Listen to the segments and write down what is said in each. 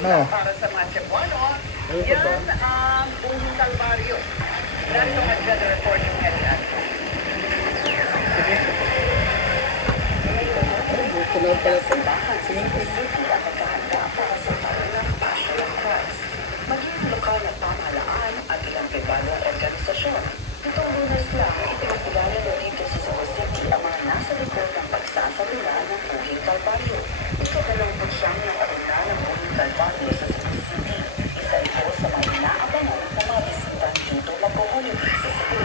No. Para sa mga Cebuano, yan ang buong Calvario. Narito ang agenda reporting headline. Maging lokal na pamahalaan at ilang pribalong organisasyon. Itong Lunes lang, ipinagkilala na dito sa Cebu City ang mga nasa likod ng pagsasawila ng Buhing Calvario. Ika-29 na kauna ng Buhing Calvario sa Cebu City. Isa ito sa mga inaabangan ng mga bisita dito magpuhuli sa Cebu.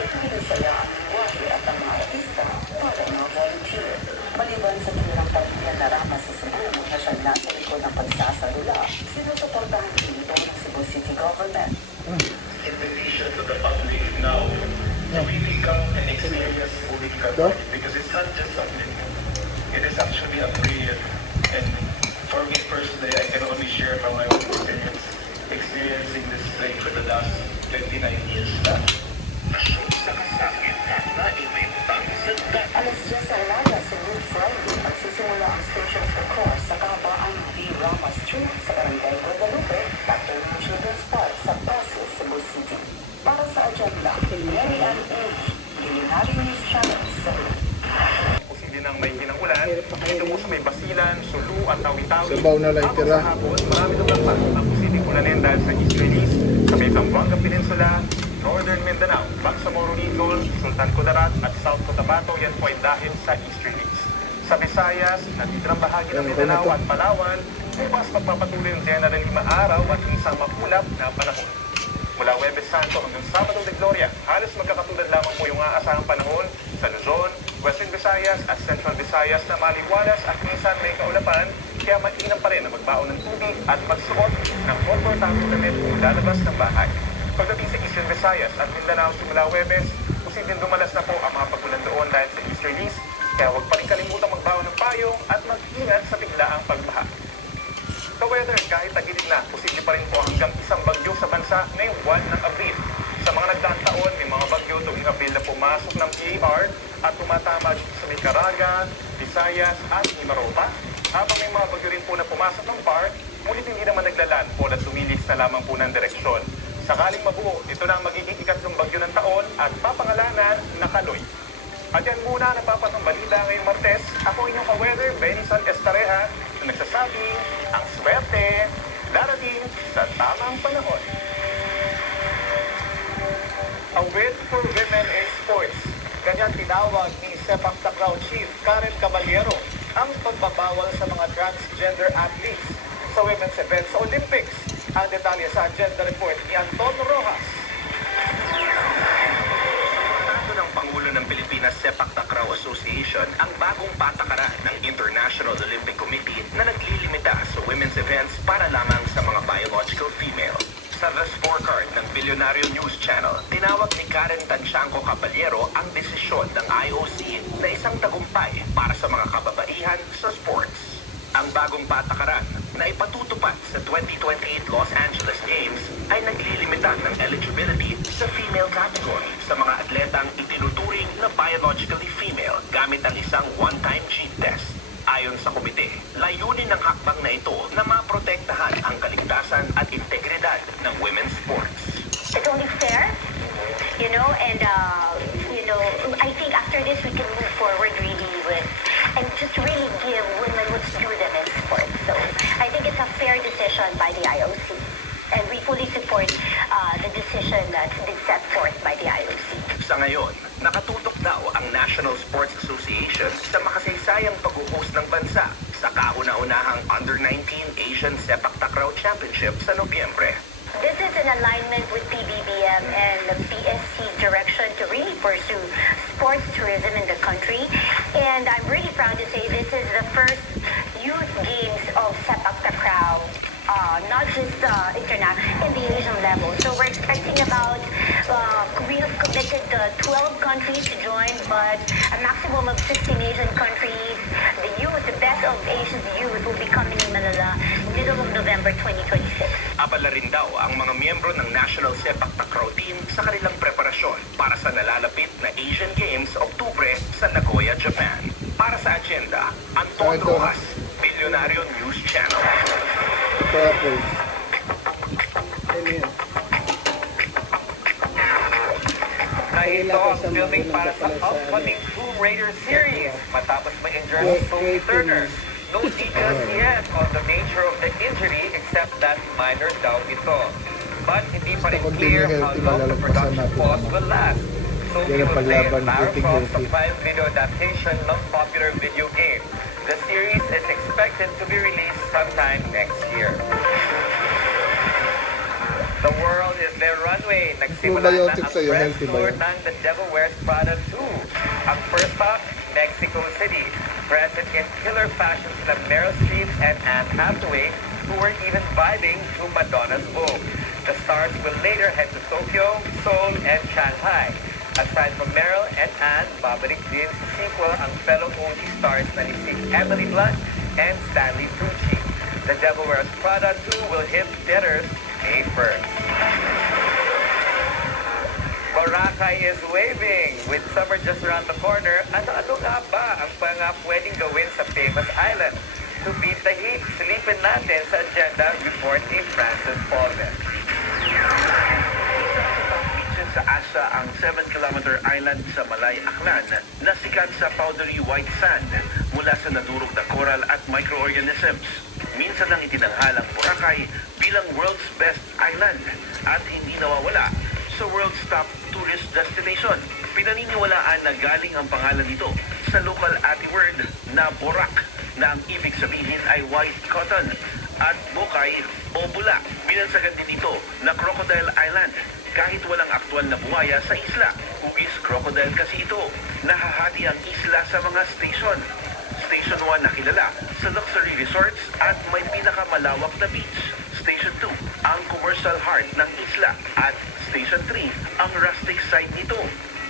Ito inisaya ang lingwahe at ang mga artista para mga volunteer. Maliban sa kanilang pamilya na rama sa Cebu na siya nasa likod ng pagsasawila, sinusuportahan dito ng Cebu City Government. Invitation to the public now to really come and experience Buhing Calvario because it's not just something. It is actually a prayer. And for me personally, I can only share from my own experience, experiencing this lake for the last 29 years na. Alas 10 sa umaga sa Good Friday, magsisimula ang station for cross sa kahabaan ng V. Rama Street sa Barangay Guadalupe, Dr. Children's Park sa Pasig, Cebu City. Para sa agenda, Mary Ann H. Culinary News Channel 7. Posible nang may pinangulan, dito po sa may Basilan, Sulu at Tawi-Tawi. Sabaw na lang Habang tira. sa hapon, marami lumagpas ang posibleng ulanin dahil sa easterlies sa may Zamboanga Peninsula, Northern Mindanao, Bangsamoro Rizal, Sultan Kudarat at South Cotabato. Yan po ay dahil sa easterlies. Sa Visayas, natitirang bahagi ng Mindanao at Palawan, bukas magpapatuloy ang generally maaraw at isang makulap na panahon. Mula Huwebes Santo hanggang Sabado de Gloria, halos magkakatulad lamang po yung aasahang panahon sa Luzon, Western Visayas at Central Visayas na maliwalas at minsan may kaulapan, kaya mainam pa rin na magbaon ng tubig at magsuot ng komportable damit kung lalabas ng bahay. Pagdating sa Eastern Visayas at Mindanao simula Huwebes, posibleng dumalas na po ang mga pagulan doon dahil sa easterlies, kaya huwag pa rin kalimutang magbaon ng payong at mag-ingat sa biglaang pagbaha. Sa weather, kahit tagilid na, posible pa rin po hanggang isang bagyo sa bansa ngayong 1 ng Abril. Sa mga nagdaang taon, may mga bagyo tuwing Abril na pumasok ng PAR at tumatama dito sa may Caraga, Visayas at Mimaropa. Habang may mga bagyo rin po na pumasok ng PAR, ngunit hindi naman naglalandfall at tumilis na lamang po ng direksyon. Sakaling mabuo, ito na ang magiging ikatlong bagyo ng taon at papangalanan na Kaloy. At yan muna napapatang balita ngayong Martes. Ako inyong ka-weather, Benny San Estareja, na nagsasabing ang swerte darating sa tamang panahon. A win for women in sports. Ganyan tinawag ni Sepak Takraw Chief Karen Caballero ang pagbabawal sa mga transgender athletes sa women's events sa Olympics. Ang detalye sa agenda report ni Anton Rojas. Tado ng Pangulo ng Pilipinas Sepak Takraw Association ang bagong patakaran ng International Olympic Committee na naglilimita sa women's events para lamang sa mga biological female. Sa The Scorecard ng Billionario News Channel, tinawag ni Karen Tanchanco Caballero ang desisyon ng IOC na isang tagumpay para sa mga kababaihan sa sports. Ang bagong patakaran na ipatutupad sa 2028 Los Angeles Games ay naglilimita ng eligibility sa female category sa mga atletang itinuturing na biologically female gamit ang isang one-time gene test. Ayon sa komite, layunin ng hakbang na ito na maprotektahan ang kaligtasan at integridad ng women's sports. It's only fair, and I think after this we can move forward really with, and just really give women what's due them in sports. So I think it's a fair decision by the IOC, and we fully support the decision that's been set forth by the IOC. Sa ngayon, nakatutok daw ang National Sports Association sa makasaysayang pag-uhost ng bansa sa kauna-unahang Under-19 Asian Sepak Takraw Championship sa Nobyembre. This is in alignment with PBBM and the PSC direction to really pursue sports tourism in the country. And I'm really proud to say this is the first youth games of Sepak Takraw, not just in the Asian level. So we're expecting about, we have committed 12 countries to join, but a maximum of 16 Asian countries. The youth, the best of Asia's youth will be coming in Manila middle of November 2026. Abala rin daw ang mga miyembro ng National Sepak Takraw Team sa kanilang preparasyon para sa nalalapit na Asian Games Oktubre sa Nagoya, Japan. Para sa agenda, Anton Rojas, Billionario News Channel. Apples. Ano yun? Ito ang filming para sa upcoming Tomb Raider series matapos ma-injure si Sophie Turner. No details yet on the nature of the injury except that minor daw ito. But hindi pa rin clear how long the production pause will last. Sophie will play Lara Croft, the prime video adaptation ng popular video game. The series is expected to be released sometime next year. The world is their runway. Nagsimula na ang Probiotics sa'yo, press healthy ba tour yan? ng The Devil Wears Prada 2. Ang first stop, Mexico City. Present in killer fashions na Meryl Streep and Anne Hathaway, who were even vibing to Madonna's Vogue. The stars will later head to Tokyo, Seoul, and Shanghai. Aside from Meryl and Anne, babalik din sa sequel ang fellow OG stars na si Emily Blunt and Stanley Tucci. The Devil Wears Prada 2 will hit theaters May 1st. Boracay is waving. With summer just around the corner, ano nga ba ang pwedeng gawin sa famous island? To beat the heat, silipin natin sa agenda report ni Francis Paulden. Sa Asa ang 7-kilometer island sa Malay, Aklan na sikat sa powdery white sand mula sa nadurog na coral at microorganisms. Minsan ang itinanghal ang Boracay bilang world's best island at hindi nawawala sa world's top tourist destination. Pinaniniwalaan na galing ang pangalan nito sa local ati word na borak na ang ibig sabihin ay white cotton at bukay o bula. Binansagan din ito na Crocodile Island kahit walang aktwal na buhaya sa isla. Hugis crocodile kasi ito. Nahahati ang isla sa mga station. Station 1 na kilala sa luxury resorts at may pinakamalawak na beach. Station 2, ang commercial heart ng isla. At Station 3, ang rustic side nito.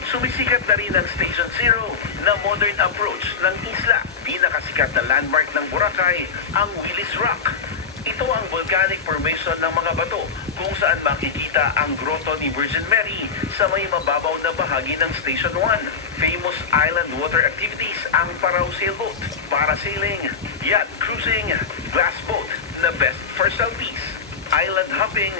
Sumisikat na rin ang Station 0 na modern approach ng isla. Pinakasikat na landmark ng Boracay, ang Willis Rock. Ito ang volcanic formation ng mga bato kung saan makikita ang grotto ni Virgin Mary sa may mababaw na bahagi ng Station 1. Famous island water activities ang Parao sailboat, parasailing, yacht cruising, glass boat na best for selfies, island hopping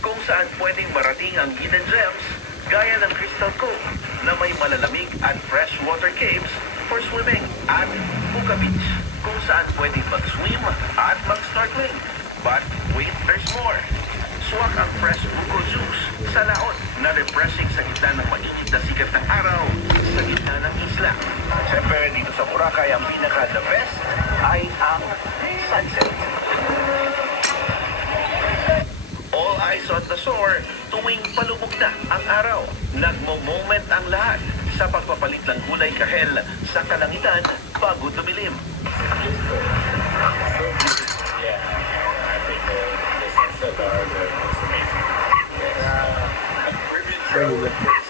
kung saan pwedeng marating ang hidden gems gaya ng Crystal Cove na may malalamig at freshwater caves for swimming at Puka Beach kung saan pwedeng mag-swim at mag-snorkeling. But wait, there's more. Swak ang fresh buko juice sa laot na refreshing sa gitna ng mainit na sikat ng araw sa gitna ng isla. Siyempre dito sa Boracay ang pinaka-the best ay ang sunset. All eyes on the shore tuwing palubog na ang araw. Nagmo-moment ang lahat sa pagpapalit ng gulay kahel sa kalangitan bago dumilim. Very good.